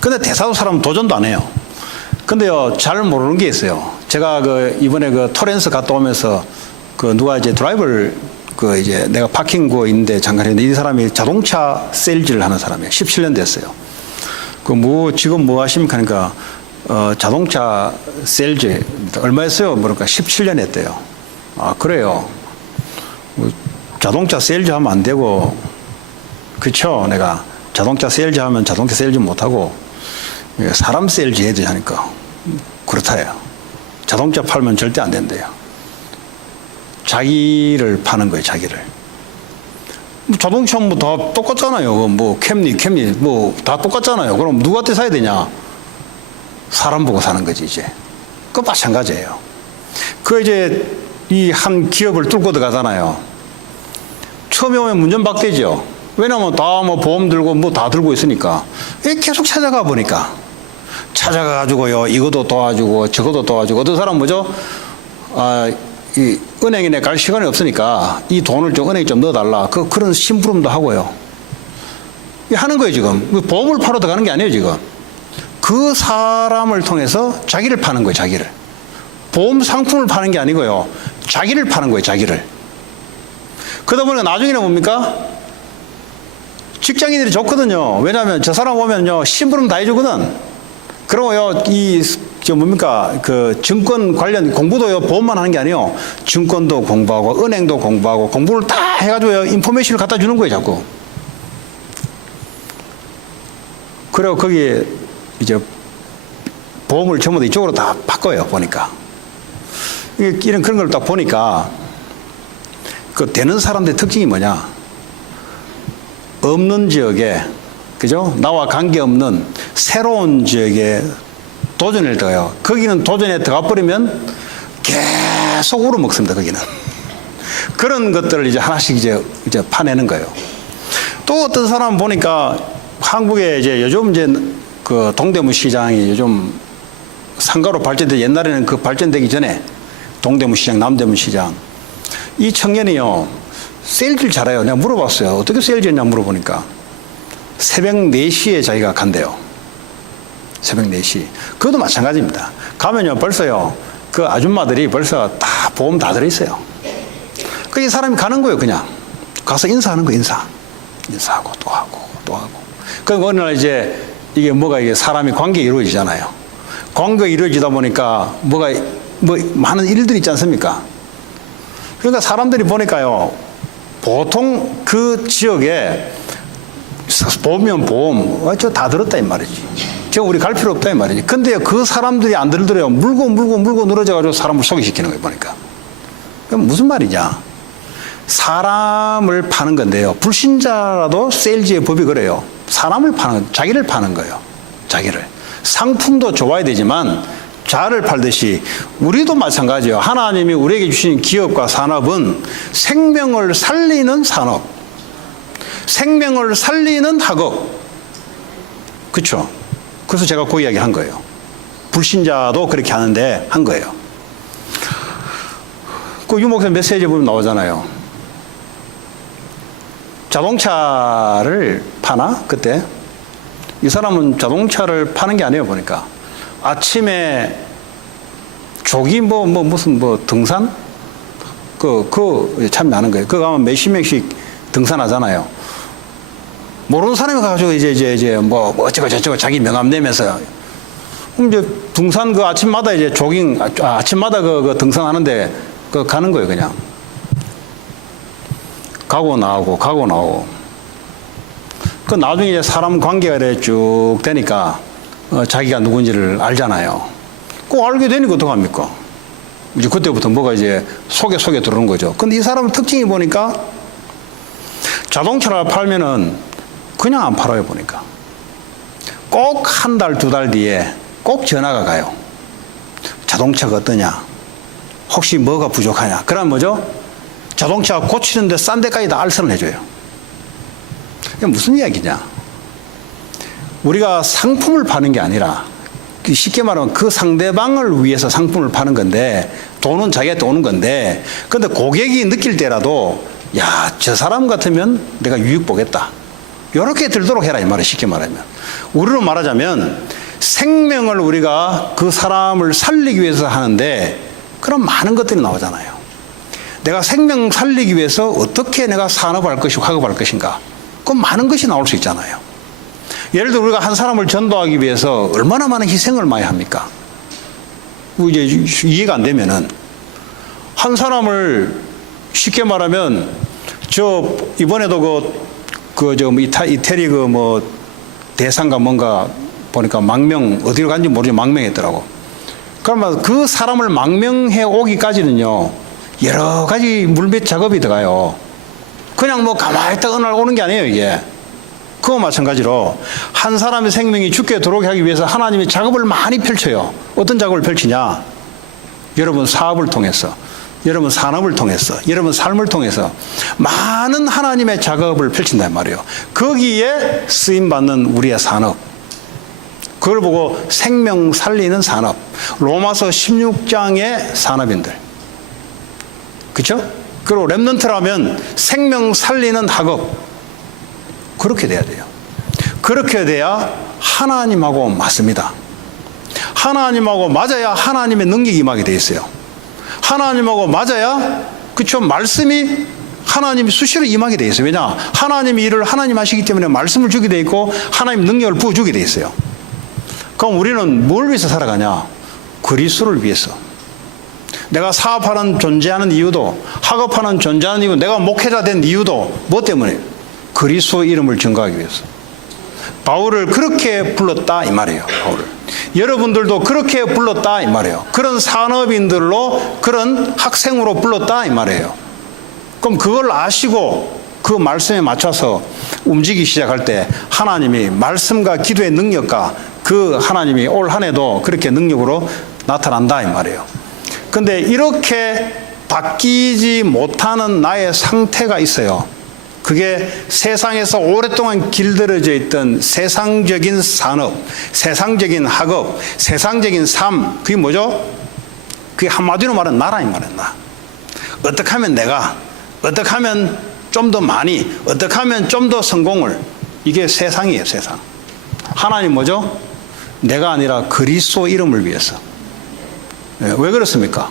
근데 대사도 사람은 도전도 안 해요. 근데요 잘 모르는 게 있어요. 제가 그 이번에 그 토렌스 갔다 오면서 그 누가 이제 드라이버를 그 이제 내가 파킹구에 있는데 잠깐 했는데 이 사람이 자동차 세일즈를 하는 사람이에요. 17년 됐어요. 그 뭐 지금 뭐 하십니까? 그러니까 자동차 세일즈 얼마 했어요? 그러니까 17년 했대요. 아 그래요. 뭐 자동차 세일즈 하면 안 되고 그쵸? 내가 자동차 세일즈 하면 자동차 세일즈 못 하고 사람 세일즈 해야 되니까 그렇다요. 자동차 팔면 절대 안 된대요. 자기를 파는 거예요, 자기를. 자동차 뭐 다 똑같잖아요. 뭐 캠리 뭐 다 똑같잖아요. 그럼 누구한테 사야 되냐? 사람 보고 사는 거지 이제. 그 마찬가지예요. 그 이제 이 한 기업을 뚫고 들어가잖아요. 처음에 오면 문전박대죠. 왜냐면 다 뭐 보험 들고 뭐 다 들고 있으니까. 계속 찾아가 보니까. 찾아가가지고요. 이것도 도와주고 저것도 도와주고. 어떤 사람 뭐죠? 이 은행에 내 갈 시간이 없으니까 이 돈을 좀 은행에 좀 넣어달라. 그런 심부름도 하고요. 하는 거예요, 지금. 보험을 팔아 들어가는 게 아니에요, 지금. 그 사람을 통해서 자기를 파는 거예요, 자기를. 보험 상품을 파는 게 아니고요. 자기를 파는 거예요, 자기를. 그러다 보니까 나중에는 뭡니까? 직장인들이 좋거든요. 왜냐하면 저 사람 오면요, 심부름 다 해주거든. 그러고요, 뭡니까? 그 증권 관련 공부도요, 보험만 하는 게 아니에요. 증권도 공부하고, 은행도 공부하고, 공부를 다 해가지고요, 인포메이션을 갖다 주는 거예요, 자꾸. 그리고 거기에 이제 보험을 전부 다 이쪽으로 다 바꿔요, 보니까. 이런 그런 걸 딱 보니까, 그 되는 사람들의 특징이 뭐냐? 없는 지역에, 그죠? 나와 관계없는 새로운 지역에 도전을 더해요. 거기는 도전에 들어가 버리면 계속 우러먹습니다, 거기는. 그런 것들을 이제 하나씩 이제 파내는 거예요. 또 어떤 사람 보니까 한국에 이제 요즘 이제 그 동대문 시장이 요즘 상가로 발전돼, 옛날에는 그 발전되기 전에 동대문 시장, 남대문 시장. 이 청년이요, 세일즈를 잘해요. 내가 물어봤어요. 어떻게 세일즈 했냐 물어보니까 새벽 4시에 자기가 간대요. 새벽 4시. 그것도 마찬가지입니다. 가면요, 벌써요, 그 아줌마들이 벌써 다 보험 다 들어있어요. 그 이 사람이 가는 거예요, 그냥. 가서 인사하는 거예요, 인사하고 또 하고 또 하고. 그러니까 어느 날 이제 이게 뭐가 이게 사람이 관계 이루어지잖아요. 관계 이루어지다 보니까 뭐 많은 일들이 있지 않습니까? 그러니까 사람들이 보니까요, 보통 그 지역에 보면 보험, 저 다 들었다 이 말이지. 저 우리 갈 필요 없다 이 말이지. 근데 그 사람들이 안 들더래요. 물고 늘어져가지고 사람을 소개시키는 거예요, 보니까. 그럼 무슨 말이냐? 사람을 파는 건데요. 불신자라도 세일즈의 법이 그래요. 사람을 파는, 자기를 파는 거예요. 자기를. 상품도 좋아야 되지만 자를 팔듯이 우리도 마찬가지예요. 하나님이 우리에게 주신 기업과 산업은 생명을 살리는 산업, 생명을 살리는 학업. 그렇죠? 그래서 제가 그 이야기 한 거예요. 불신자도 그렇게 하는데 한 거예요. 그 유목사 메시지 보면 나오잖아요. 자동차를 파나? 그때? 이 사람은 자동차를 파는 게 아니에요, 보니까. 아침에 조기 무슨 등산? 참여하는 거예요. 그거 가면 몇십 명씩 등산하잖아요. 모르는 사람이 가가지고 이제 뭐 어쩌고 저쩌고 자기 명함 내면서. 그럼 이제 등산 그 아침마다 이제 조깅, 아침마다 그 등산하는데 가는 거예요, 그냥. 가고 나오고. 그 나중에 이제 사람 관계가 이렇게 쭉 되니까 자기가 누군지를 알잖아요. 꼭 알게 되니까 어떡합니까? 이제 그때부터 뭐가 이제 속에 들어오는 거죠. 근데 이 사람 특징이 보니까 자동차를 팔면은 그냥 안 팔아요, 보니까. 꼭 한 달, 2달 뒤에 꼭 전화가 가요. 자동차가 어떠냐? 혹시 뭐가 부족하냐? 그럼 뭐죠? 자동차 고치는데 싼 데까지 다 알선을 해줘요. 이게 무슨 이야기냐? 우리가 상품을 파는 게 아니라 쉽게 말하면 그 상대방을 위해서 상품을 파는 건데 돈은 자기한테 오는 건데 근데 고객이 느낄 때라도 야, 저 사람 같으면 내가 유익 보겠다. 이렇게 들도록 해라 이 말이에요. 쉽게 말하면. 우리로 말하자면 생명을 우리가 그 사람을 살리기 위해서 하는데 그런 많은 것들이 나오잖아요. 내가 생명 살리기 위해서 어떻게 내가 산업할 것이고 학업할 것인가. 그 많은 것이 나올 수 있잖아요. 예를 들어 우리가 한 사람을 전도하기 위해서 얼마나 많은 희생을 많이 합니까? 이제 이해가 안 되면은 한 사람을 쉽게 말하면 이번에도 이태리 대상가 뭔가 보니까 망명 어디로 간지 모르지 망명했더라고. 그러면 그 사람을 망명해 오기까지는요 여러 가지 물밑 작업이 들어가요. 그냥 가만히 있다 어느 날 오는 게 아니에요 이게. 그와 마찬가지로 한 사람의 생명이 죽게 들어오게 하기 위해서 하나님이 작업을 많이 펼쳐요. 어떤 작업을 펼치냐? 여러분 사업을 통해서, 여러분 산업을 통해서, 여러분 삶을 통해서 많은 하나님의 작업을 펼친단 말이에요. 거기에 쓰임받는 우리의 산업, 그걸 보고 생명 살리는 산업, 로마서 16장의 산업인들, 그렇죠? 그리고 렘넌트라면 생명 살리는 학업, 그렇게 돼야 돼요. 그렇게 돼야 하나님하고 맞습니다. 하나님하고 맞아야 하나님의 능력이 임하게 돼 있어요. 하나님하고 맞아야 그렇죠? 말씀이 하나님이 수시로 임하게 돼 있어요. 왜냐? 하나님이 일을 하나님 하시기 때문에 말씀을 주게 돼 있고 하나님 능력을 부어주게 돼 있어요. 그럼 우리는 뭘 위해서 살아가냐? 그리스도를 위해서. 내가 사업하는 존재하는 이유도, 학업하는 존재하는 이유, 내가 목회자 된 이유도 뭐 때문에? 그리스도 이름을 증거하기 위해서. 바울을 그렇게 불렀다 이 말이에요. 바울을. 여러분들도 그렇게 불렀다 이 말이에요. 그런 산업인들로, 그런 학생으로 불렀다 이 말이에요. 그럼 그걸 아시고 그 말씀에 맞춰서 움직이기 시작할 때 하나님이 말씀과 기도의 능력과 그 하나님이 올 한 해도 그렇게 능력으로 나타난다 이 말이에요. 근데 이렇게 바뀌지 못하는 나의 상태가 있어요. 그게 세상에서 오랫동안 길들여져 있던 세상적인 산업, 세상적인 학업, 세상적인 삶, 그게 뭐죠? 그게 한마디로 말하면 나라 이 말이야, 나. 어떻게 하면 내가, 어떻게 하면 좀 더 많이, 어떻게 하면 좀 더 성공을, 이게 세상이에요, 세상. 하나님 뭐죠? 내가 아니라 그리스도 이름을 위해서. 왜 그렇습니까?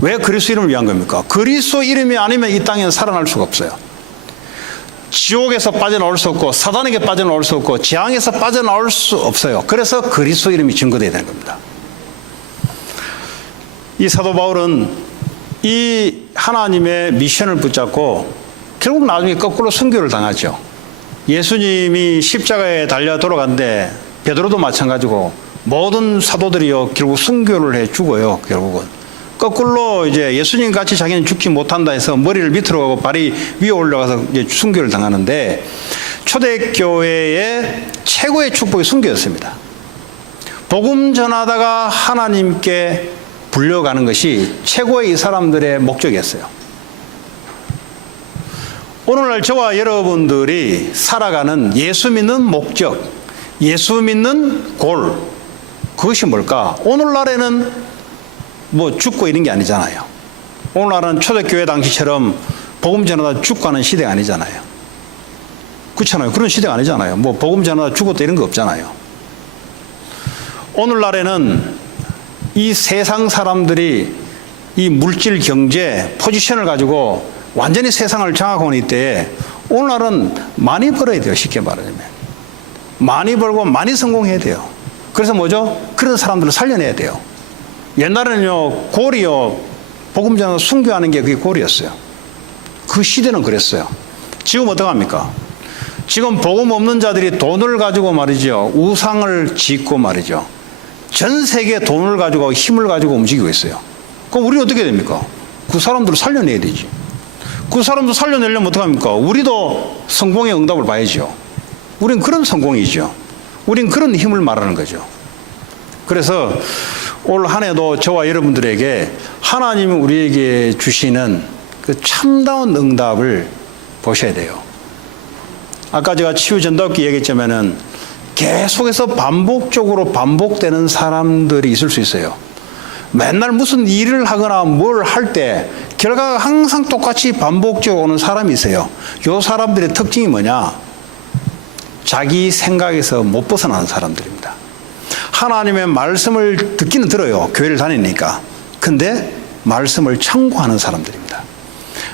왜 그리스도 이름을 위한 겁니까? 그리스도 이름이 아니면 이 땅에는 살아날 수가 없어요. 지옥에서 빠져나올 수 없고 사단에게 빠져나올 수 없고 재앙에서 빠져나올 수 없어요. 그래서 그리스도 이름이 증거되어야 되는 겁니다. 이 사도 바울은 이 하나님의 미션을 붙잡고 결국 나중에 거꾸로 순교를 당하죠. 예수님이 십자가에 달려 돌아갔는데 베드로도 마찬가지고 모든 사도들이요 결국 순교를 해 죽어요. 결국은 거꾸로 이제 예수님 같이 자기는 죽지 못한다 해서 머리를 밑으로 가고 발이 위에 올라가서 이제 순교를 당하는데 초대교회의 최고의 축복이 순교였습니다. 복음 전하다가 하나님께 불려가는 것이 최고의 이 사람들의 목적이었어요. 오늘날 저와 여러분들이 살아가는 예수 믿는 목적, 예수 믿는 골, 그것이 뭘까? 오늘날에는 죽고 이런 게 아니잖아요. 오늘날은 초대교회 당시처럼 복음 전하다 죽고 하는 시대가 아니잖아요. 그렇잖아요. 그런 시대가 아니잖아요. 복음 전하다 죽었다 이런 거 없잖아요. 오늘날에는 이 세상 사람들이 이 물질 경제 포지션을 가지고 완전히 세상을 장악하고 있는 때에 오늘날은 많이 벌어야 돼요. 쉽게 말하자면. 많이 벌고 많이 성공해야 돼요. 그래서 뭐죠? 그런 사람들을 살려내야 돼요. 옛날에는요, 골이요, 복음 전하다 순교하는 게 그게 골이었어요. 그 시대는 그랬어요. 지금 어떡합니까? 지금 복음 없는 자들이 돈을 가지고 말이죠. 우상을 짓고 말이죠. 전 세계 돈을 가지고 힘을 가지고 움직이고 있어요. 그럼 우리는 어떻게 됩니까? 그 사람들을 살려내야 되지. 그 사람들 살려내려면 어떡합니까? 우리도 성공의 응답을 봐야죠. 우린 그런 성공이죠. 우린 그런 힘을 말하는 거죠. 그래서 올 한 해도 저와 여러분들에게 하나님이 우리에게 주시는 그 참다운 응답을 보셔야 돼요. 아까 제가 치유 전도학기 얘기했지만은 계속해서 반복적으로 반복되는 사람들이 있을 수 있어요. 맨날 무슨 일을 하거나 뭘 할 때 결과가 항상 똑같이 반복적으로 오는 사람이 있어요. 이 사람들의 특징이 뭐냐? 자기 생각에서 못 벗어나는 사람들입니다. 하나님의 말씀을 듣기는 들어요. 교회를 다니니까. 근데 말씀을 참고하는 사람들입니다.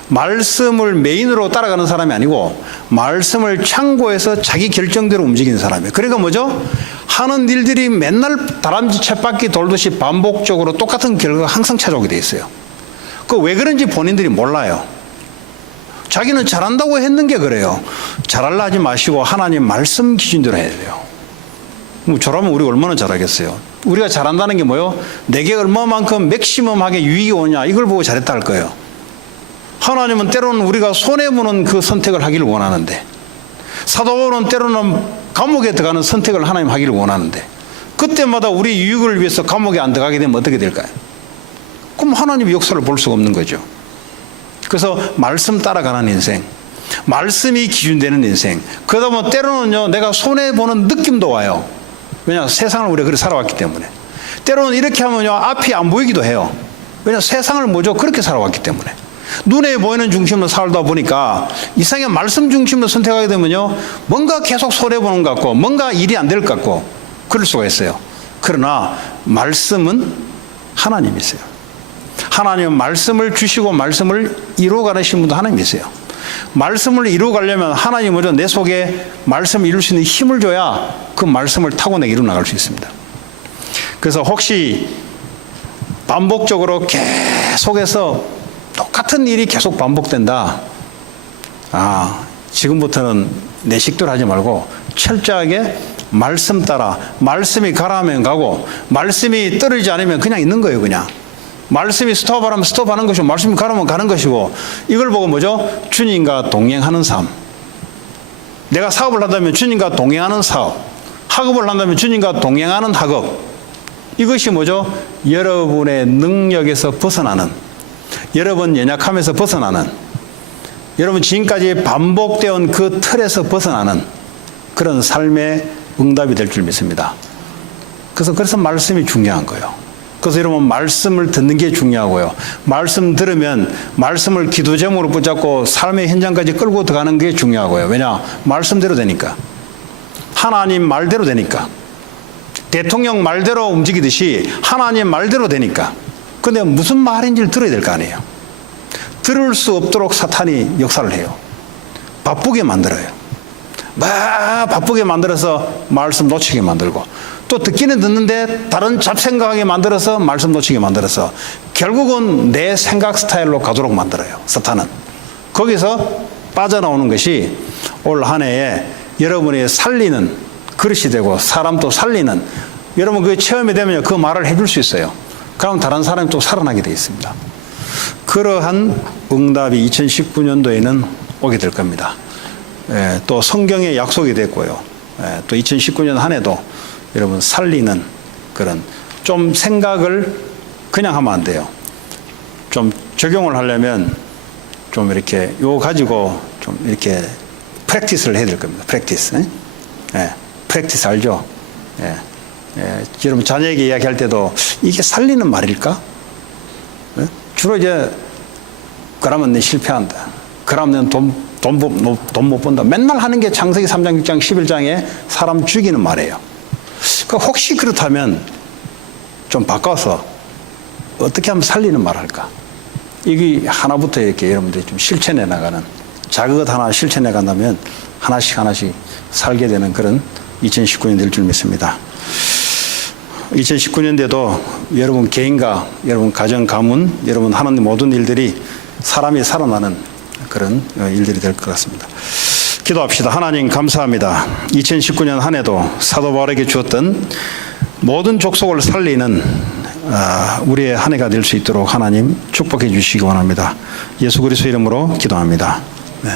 말씀을 메인으로 따라가는 사람이 아니고 말씀을 참고해서 자기 결정대로 움직이는 사람이에요. 그러니까 뭐죠? 하는 일들이 맨날 다람쥐 쳇바퀴 돌듯이 반복적으로 똑같은 결과가 항상 찾아오게 돼 있어요. 그 왜 그런지 본인들이 몰라요. 자기는 잘한다고 했는 게 그래요. 잘하려 하지 마시고 하나님 말씀 기준대로 해야 돼요. 저라면 우리가 얼마나 잘하겠어요. 우리가 잘한다는 게 뭐예요? 내게 얼마만큼 맥시멈하게 유익이 오냐 이걸 보고 잘했다 할 거예요. 하나님은 때로는 우리가 손해보는 그 선택을 하기를 원하는데, 사도 바울은 때로는 감옥에 들어가는 선택을 하나님 하기를 원하는데, 그때마다 우리 유익을 위해서 감옥에 안 들어가게 되면 어떻게 될까요? 그럼 하나님의 역사를 볼 수가 없는 거죠. 그래서 말씀 따라가는 인생, 말씀이 기준되는 인생, 그러다 보면 때로는요 내가 손해보는 느낌도 와요. 왜냐? 세상을 우리가 그렇게 살아왔기 때문에. 때로는 이렇게 하면요 앞이 안 보이기도 해요. 왜냐? 세상을 뭐죠? 그렇게 살아왔기 때문에. 눈에 보이는 중심으로 살다 보니까 이상하게 말씀 중심으로 선택하게 되면요 뭔가 계속 손해보는 것 같고 뭔가 일이 안 될 것 같고 그럴 수가 있어요. 그러나 말씀은 하나님이세요. 하나님은 말씀을 주시고 말씀을 이루어가시는 분도 하나님이세요. 말씀을 이루어가려면 하나님은 먼저 내 속에 말씀을 이룰 수 있는 힘을 줘야 그 말씀을 타고내게 이루어나갈 수 있습니다. 그래서 혹시 반복적으로 계속해서 똑같은 일이 계속 반복된다. 지금부터는 내식대로 하지 말고 철저하게 말씀 따라, 말씀이 가라하면 가고 말씀이 떨어지지 않으면 그냥 있는 거예요. 그냥 말씀이 스톱하라면 스톱하는 것이고 말씀이 가라면 가는 것이고, 이걸 보고 뭐죠? 주님과 동행하는 삶. 내가 사업을 한다면 주님과 동행하는 사업, 학업을 한다면 주님과 동행하는 학업. 이것이 뭐죠? 여러분의 능력에서 벗어나는, 여러분 연약함에서 벗어나는, 여러분 지금까지 반복되어 온 그 틀에서 벗어나는 그런 삶의 응답이 될 줄 믿습니다. 그래서 말씀이 중요한 거예요. 그래서 여러분 말씀을 듣는 게 중요하고요. 말씀 들으면 말씀을 기도 제목으로 붙잡고 삶의 현장까지 끌고 들어가는 게 중요하고요. 왜냐? 말씀대로 되니까. 하나님 말대로 되니까. 대통령 말대로 움직이듯이 하나님 말대로 되니까. 근데 무슨 말인지를 들어야 될 거 아니에요. 들을 수 없도록 사탄이 역사를 해요. 바쁘게 만들어요. 바쁘게 만들어서 말씀 놓치게 만들고, 또 듣기는 듣는데 다른 잡생각하게 만들어서 말씀 놓치게 만들어서 결국은 내 생각 스타일로 가도록 만들어요. 사탄은. 거기서 빠져나오는 것이 올 한 해에 여러분이 살리는 그릇이 되고 사람도 살리는, 여러분 그 체험이 되면 그 말을 해줄 수 있어요. 그럼 다른 사람이 또 살아나게 되어 있습니다. 그러한 응답이 2019년도에는 오게 될 겁니다. 또 성경에 약속이 됐고요. 또 2019년 한 해도 여러분 살리는 그런, 좀 생각을 그냥 하면 안 돼요. 좀 적용을 하려면 좀 이렇게 요 가지고 좀 이렇게 프랙티스를 해야 될 겁니다. 프랙티스. 프랙티스 알죠? 여러분 자녀에게 이야기할 때도 이게 살리는 말일까? 주로 이제 그러면 내 실패한다. 그러면 돈 못 번다. 맨날 하는 게 창세기 3장, 6장, 11장에 사람 죽이는 말이에요. 그러니까 혹시 그렇다면 좀 바꿔서 어떻게 하면 살리는 말 할까? 이게 하나부터 이렇게 여러분들이 좀 실천해 나가는, 작은 것 하나 실천해 간다면 하나씩 살게 되는 그런 2019년 될 줄 믿습니다. 2019년대도 여러분 개인과 여러분 가정, 가문, 여러분 하는 모든 일들이 사람이 살아나는 그런 일들이 될 것 같습니다. 기도합시다. 하나님 감사합니다. 2019년 한 해도 사도 바울에게 주었던 모든 족속을 살리는 우리의 한 해가 될 수 있도록 하나님 축복해 주시기 원합니다. 예수 그리스도 이름으로 기도합니다. 네.